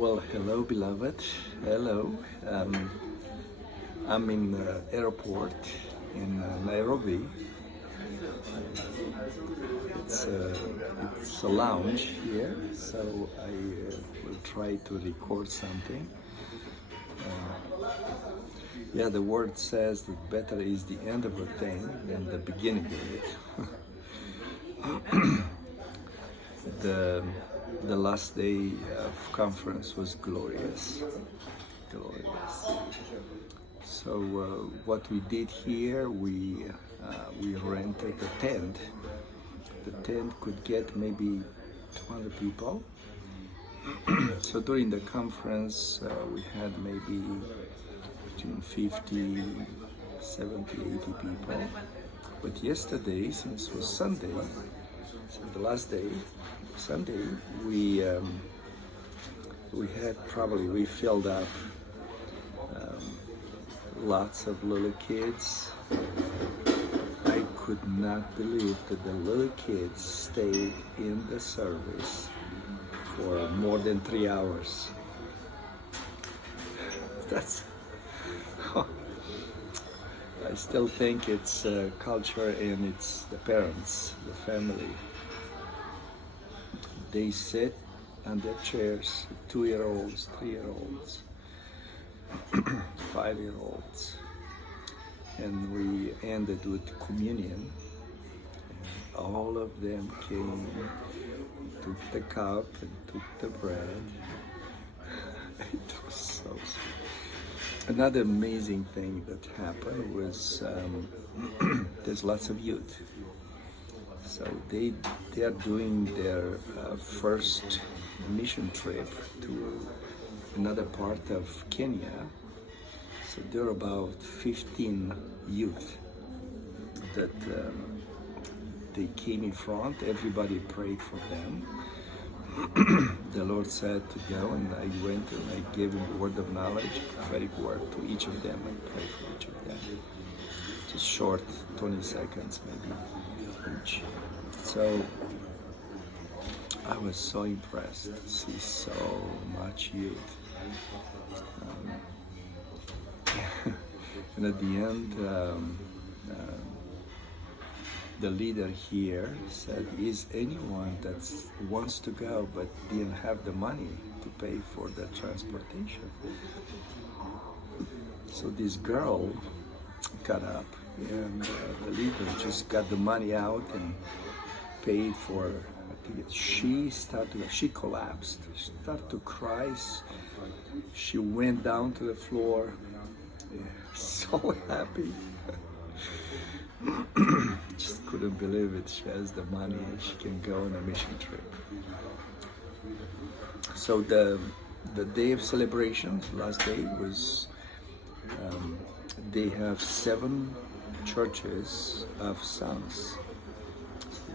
Well, hello, beloved. Hello. I'm in the airport in Nairobi. It's, uh, it's a lounge here, so I will try to record something. Yeah, the word says that better is the end of a thing than the beginning of it. The last day of conference was glorious, glorious. So what we did here, we rented a tent. The tent could get maybe 200 people. So during the conference, we had maybe between 50, 70, 80 people. But yesterday, since it was Sunday, so the last day, Sunday, we filled up lots of little kids. I could not believe that the little kids stayed in the service for more than 3 hours. That's, I still think it's culture and it's the parents, the family. They sit on their chairs, 2-year-olds, 3-year-olds, 5-year-olds, and we ended with communion. And all of them came, took the cup and took the bread. It was so sweet. Another amazing thing that happened was there's lots of youth. So they are doing their first mission trip to another part of Kenya. So there are about 15 youth that they came in front. Everybody prayed for them. The Lord said to go, and I went and I gave him a word of knowledge, prophetic word to each of them, and prayed for each of them. Just short, 20 seconds maybe each. So I was so impressed to see so much youth. And at the end, the leader here said, is anyone that wants to go but didn't have the money to pay for the transportation? So this girl got up and the leader just got the money out and paid for, I think she collapsed, she started to cry. She went down to the floor, so happy. Just couldn't believe it. She has the money and she can go on a mission trip. So the day of celebration, last day, was they have 7 churches of sons.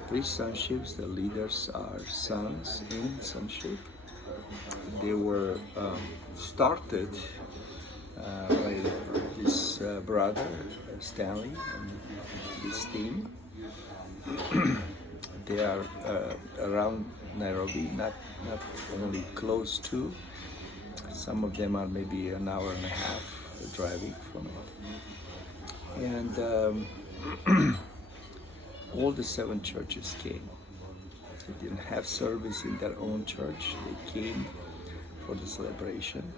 3 sonships. The leaders are sons in sonship. They were started by this brother Stanley and his team. They are around Nairobi, not only close to. Some of them are maybe an hour and a half driving from it. And all the 7 churches came. They didn't have service in their own church. They came for the celebration.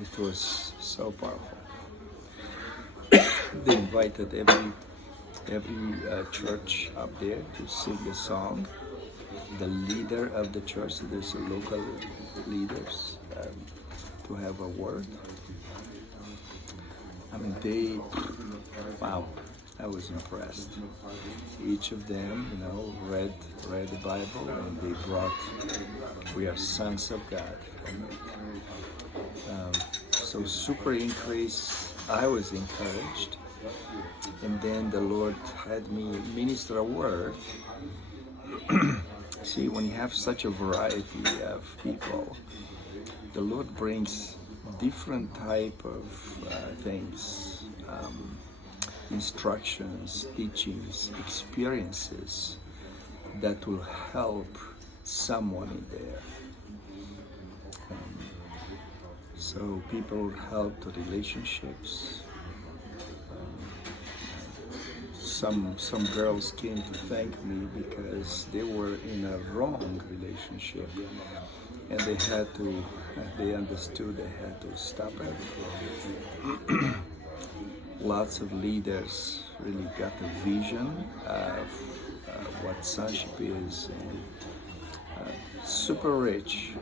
It was so powerful. They invited every church up there to sing a song. The leader of the church, there's local leaders, to have a word. I mean, wow, I was impressed. Each of them, read the Bible, and they brought, we are sons of God from it. So super increase, I was encouraged. And then the Lord had me minister a word. See, when you have such a variety of people, the Lord brings different type of things, instructions, teachings, experiences that will help someone in there. So people helped relationships. Some girls came to thank me because they were in a wrong relationship, and they understood they had to stop it. Lots of leaders really got the vision of what sonship is, and super rich.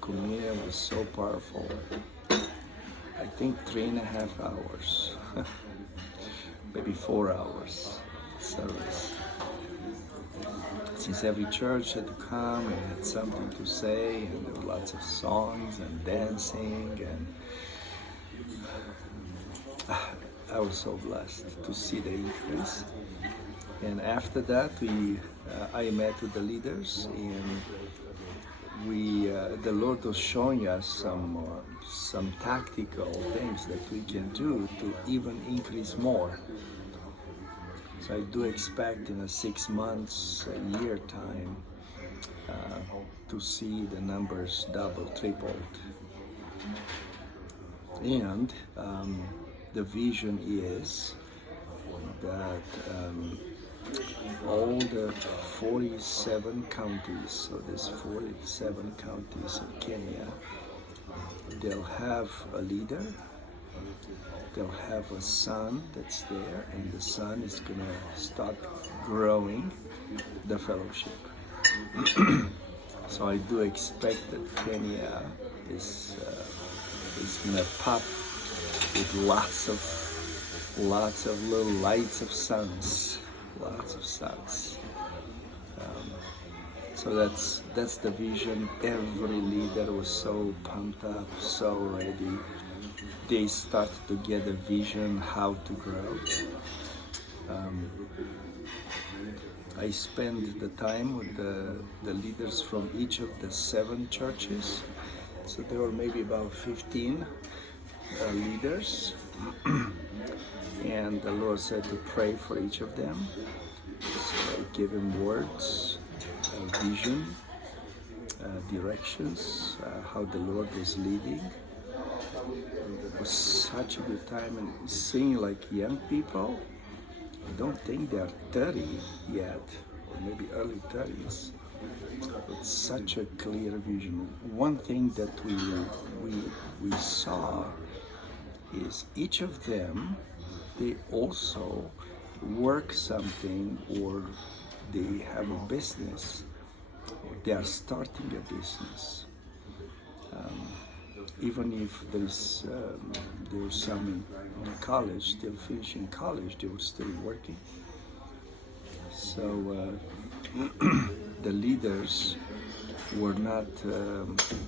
Communion was so powerful. I think 3.5 hours, maybe 4 hours service. Since every church had to come and had something to say, and there were lots of songs and dancing, and I was so blessed to see the increase. And after that, I met with the leaders, and the Lord was showing us some tactical things that we can do to even increase more. So I do expect in a 6 months, a year time, to see the numbers double, tripled. And the vision is that all the 47 counties, so there's 47 counties of Kenya, they'll have a leader, they'll have a son that's there, and the son is gonna start growing the fellowship. So I do expect that Kenya is gonna pop with lots of little lights of suns, lots of suns. So that's the vision. Every leader was so pumped up, so ready. They started to get a vision how to grow. I spent the time with the leaders from each of the 7 churches. So there were maybe about 15 leaders. And the Lord said to pray for each of them. So I gave him words, vision, directions, how the Lord was leading. It was such a good time, and seeing like young people, I don't think they're 30 yet, or maybe early 30s. It's such a clear vision. One thing that we saw is each of them, they also work something, or they have a business, or they are starting a business. Even if there's some in college, still finishing college, they were still working. So the leaders were not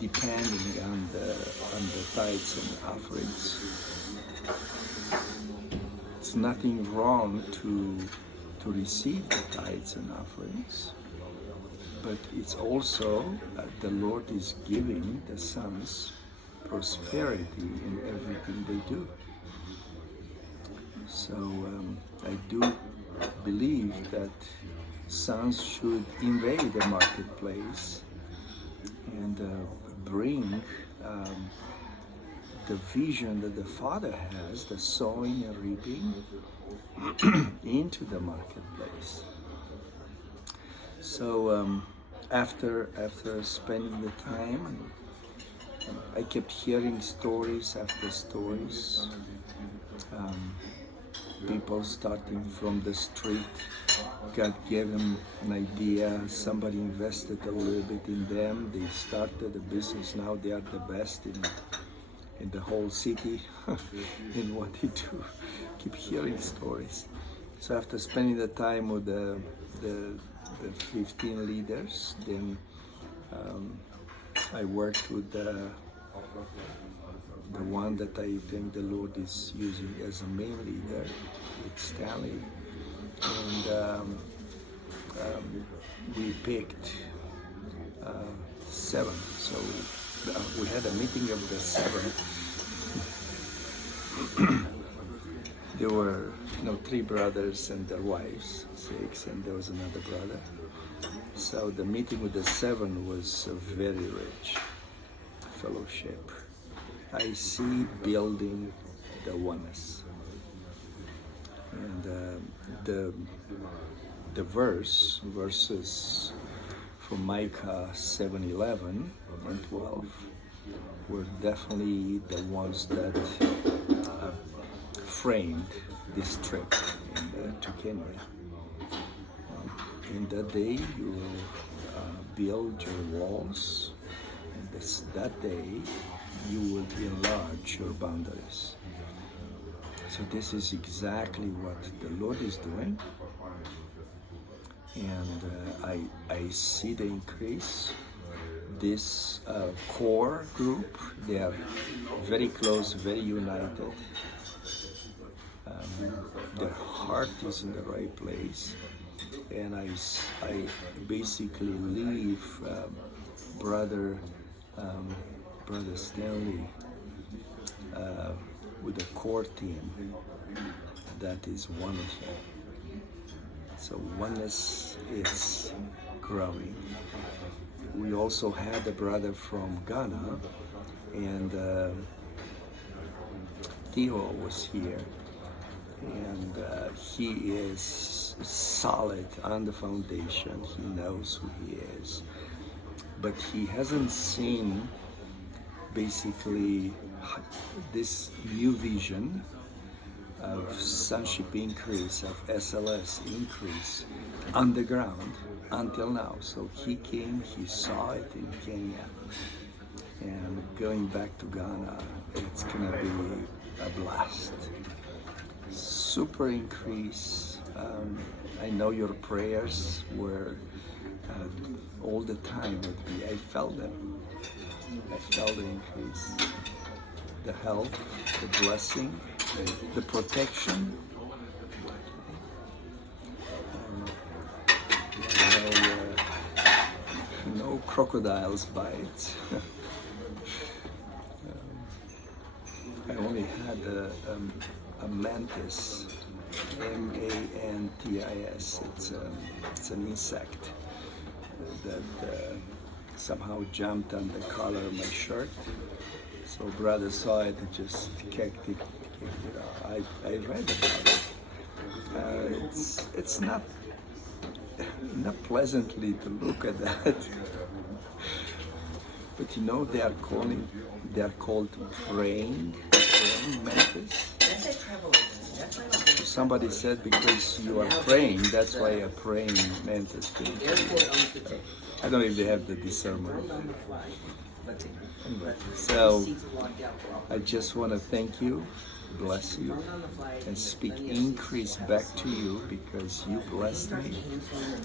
depending on the tithes and offerings. It's nothing wrong to receive the tithes and offerings, but it's also the Lord is giving the sons prosperity in everything they do. So I do believe that sons should invade the marketplace and bring the vision that the Father has, the sowing and reaping, into the marketplace. So after spending the time, I kept hearing stories after stories. People starting from the street, God gave them an idea, somebody invested a little bit in them, they started a business, now they are the best in the whole city in what they do. Keep hearing stories. So after spending the time with the 15 leaders, then I worked with the one that I think the Lord is using as a main leader, with Stanley, and we picked 7. So we had a meeting of the 7. There were 3 brothers and their wives, 6, and there was another brother. So the meeting with the 7 was a very rich fellowship. I see building the oneness. And the verses from Micah 7:11 and 12 were definitely the ones that framed this trip to Kenya. In that day, you will build your walls, and that day, you will enlarge your boundaries. So this is exactly what the Lord is doing, and I see the increase. This core group, they are very close, very united. Their heart is in the right place, and I basically leave brother Stanley with a core team that is one of them. So oneness is growing. We also had a brother from Ghana, and Theo was here, and he is solid on the foundation. He knows who he is, but he hasn't seen basically this new vision of sonship increase, of SLS increase on the ground until now. So he came, he saw it in Kenya, and going back to Ghana, it's gonna be a blast. Super increase. I know your prayers were all the time with me. I felt them. I felt the increase, the help, the blessing, the protection. No crocodiles bite. I only had a mantis, mantis. It's an insect that somehow jumped on the collar of my shirt. So brother saw it and just kicked it out. I read about it. It's not pleasantly to look at that. But you know they are called praying mantis. So somebody said because you are praying, that's why a praying mantis came. I don't know if they have the discernment. Anyway, so I just want to thank you, bless you, and speak increase back to you because you blessed me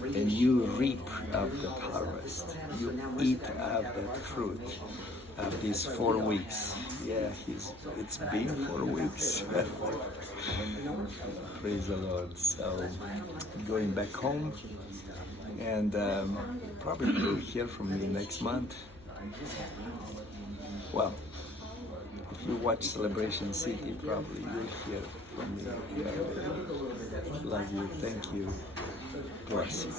and you reap of the harvest. You eat of that fruit of these 4 weeks. Yeah, it's been 4 weeks. Praise the Lord. So going back home, and probably you'll hear from me next month. Well, if you watch Celebration City, probably you'll hear from me. Yeah. Love you. Thank you. Bless you.